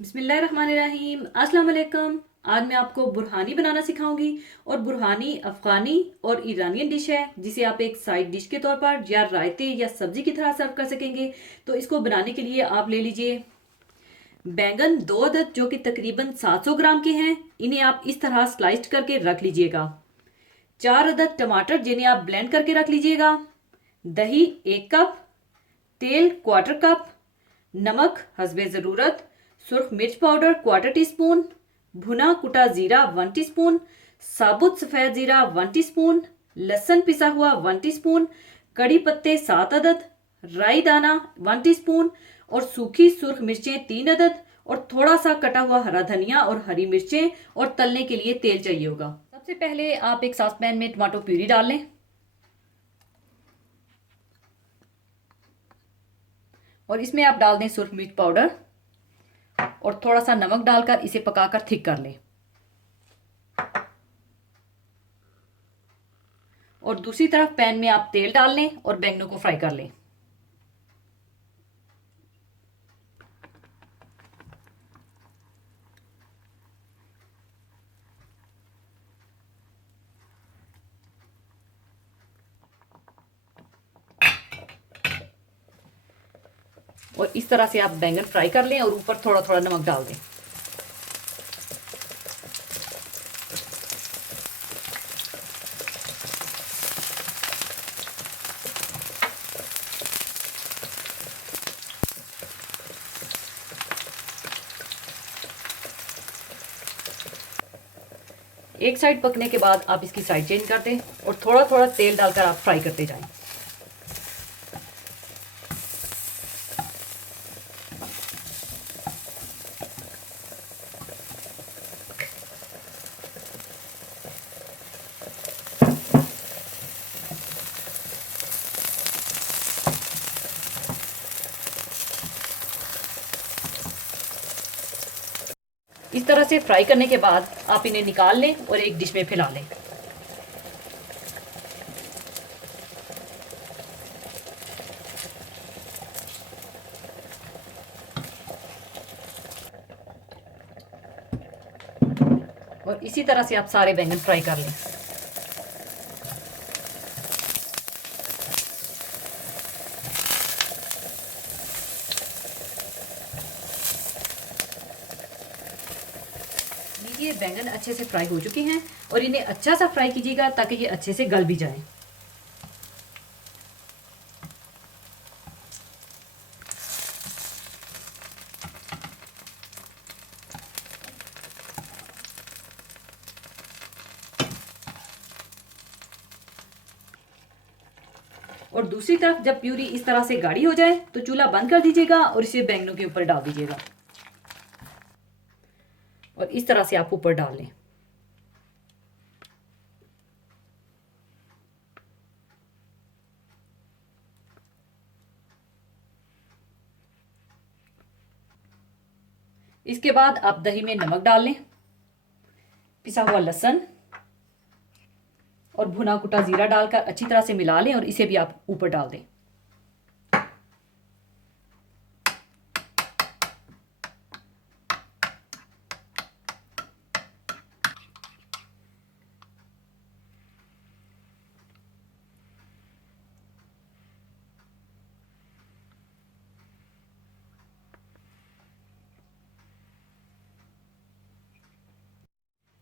बिस्मिल्लाहिर्रहमानिर्रहीम। अस्सलाम वालेकुम। आज मैं आपको बुरहानी बनाना सिखाऊंगी। और बुरहानी अफ़गानी और ईरानियन डिश है जिसे आप एक साइड डिश के तौर पर या रायते या सब्जी की तरह सर्व कर सकेंगे। तो इसको बनाने के लिए आप ले लीजिए बैंगन 2 अदद जो कि तकरीबन 700 ग्राम के हैं। इन्हें आप इस तरह स्लाइस्ड करके रख लीजिएगा। 4 अदद टमाटर जिन्हें आप ब्लेंड करके रख लीजिएगा। दही 1 कप, तेल क्वार्टर कप, नमक हस्बे ज़रूरत, सुर्ख मिर्च पाउडर क्वार्टर टी स्पून, भुना कुटा जीरा 1 टीस्पून, साबुत सफ़ेद जीरा 1 टीस्पून, लहसुन पिसा हुआ 1 टीस्पून, कड़ी पत्ते 7 अदद, राई दाना 1 टीस्पून और सूखी सुर्ख मिर्चें 3 अदद और थोड़ा सा कटा हुआ हरा धनिया और हरी मिर्चें और तलने के लिए तेल चाहिए होगा। सबसे पहले आप एक सॉस पैन में टमाटो प्यूरी डाल लें और इसमें आप डाल दें सुर्ख मिर्च पाउडर और थोड़ा सा नमक डालकर इसे पकाकर थिक कर लें। और दूसरी तरफ पैन में आप तेल डाल लें और बैंगनों को फ्राई कर लें। और इस तरह से आप बैंगन फ्राई कर लें और ऊपर थोड़ा थोड़ा नमक डाल दें। एक साइड पकने के बाद आप इसकी साइड चेंज कर दें और थोड़ा थोड़ा तेल डालकर आप फ्राई करते जाएं। इस तरह से फ्राई करने के बाद आप इन्हें निकाल लें और एक डिश में फैला लें। और इसी तरह से आप सारे बैंगन फ्राई कर लें। ये बैंगन अच्छे से फ्राई हो चुके हैं और इन्हें अच्छा सा फ्राई कीजिएगा ताकि ये अच्छे से गल भी जाएं। और दूसरी तरफ जब प्यूरी इस तरह से गाढ़ी हो जाए तो चूल्हा बंद कर दीजिएगा और इसे बैंगनों के ऊपर डाल दीजिएगा और इस तरह से आप ऊपर डाल लें। इसके बाद आप दही में नमक डाल लें, पिसा हुआ लहसुन और भुना कुटा जीरा डालकर अच्छी तरह से मिला लें और इसे भी आप ऊपर डाल दें।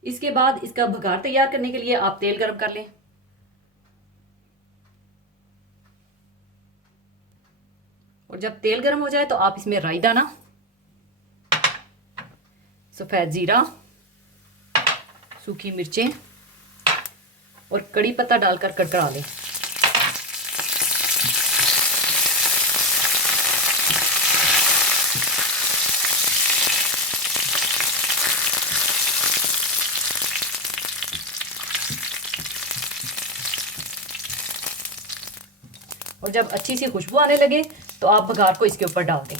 इसके बाद इसका भगार तैयार करने के लिए आप तेल गर्म कर लें और जब तेल गर्म हो जाए तो आप इसमें राई दाना, सफ़ेद जीरा, सूखी मिर्चें और कड़ी पत्ता डालकर कड़कड़ा लें। और जब अच्छी सी खुशबू आने लगे तो आप बघार को इसके ऊपर डाल दें।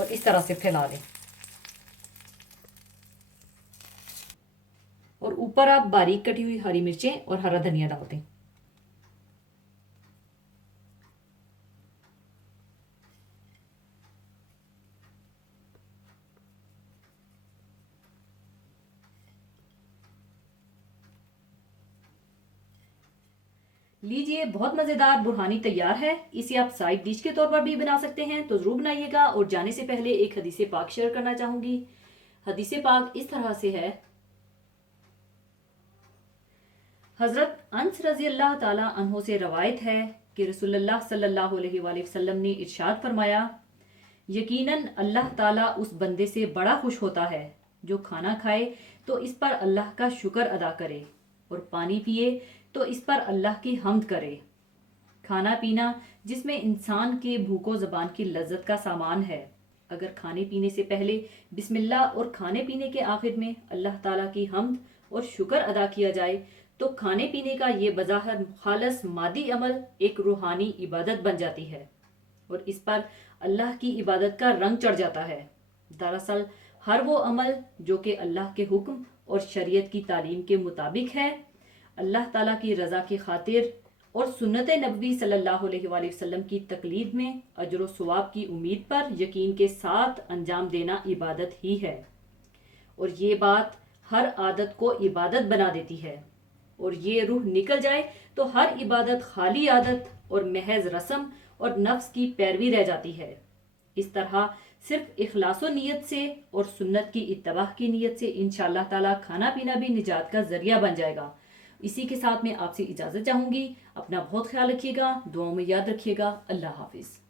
और इस तरह से फैला लें। ऊपर आप बारीक कटी हुई हरी मिर्चें और हरा धनिया डाल दें। लीजिए, बहुत मज़ेदार बुरहानी तैयार है। इसे आप साइड डिश के तौर पर भी बना सकते हैं, तो ज़रूर बनाइएगा। और जाने से पहले एक हदीस पाक शेयर करना चाहूँगी। हदीस पाक इस तरह से है, हज़रत अनस रज़ी अल्लाह ताला अन्हो से रवायत है कि रसूलुल्लाह सल्लल्लाहु अलैहि वसल्लम ने इरशाद फरमाया, यकीनन अल्लाह ताला उस बंदे से बड़ा खुश होता है जो खाना खाए तो इस पर अल्लाह का शुक्र अदा करे, और पानी पिए तो इस पर अल्लाह की हम्द करे। खाना पीना जिसमें इंसान के भूखो ज़बान की लज्जत का सामान है। अगर खाने पीने से पहले बिस्मिल्लाह और खाने पीने के आखिर में अल्लाह ताला की हम्द और शुक्र अदा किया जाए तो खाने पीने का ये बज़ाहिर खालस मादी अमल एक रूहानी इबादत बन जाती है और इस पर अल्लाह की इबादत का रंग चढ़ जाता है। दरअसल हर वो अमल जो कि अल्लाह के हुक्म और शरीयत की तालीम के मुताबिक है, अल्लाह ताला की रज़ा की खातिर और सुन्नत नबवी सल्लल्लाहु अलैहि वसल्लम की तकलीद में अजर सवाब की उम्मीद पर यकीन के साथ अंजाम देना इबादत ही है। और ये बात हर आदत को इबादत बना देती है, और ये रूह निकल जाए तो हर इबादत खाली आदत और महज रस्म और नफ्स की पैरवी रह जाती है। इस तरह सिर्फ इखलास नीयत से और सुन्नत की इत्तबाह की नीयत से इंशाअल्लाह ताला खाना पीना भी निजात का जरिया बन जाएगा। इसी के साथ मैं आपसे इजाज़त चाहूँगी। अपना बहुत ख्याल रखिएगा, दुआओं में याद रखिएगा। अल्लाह हाफिज़।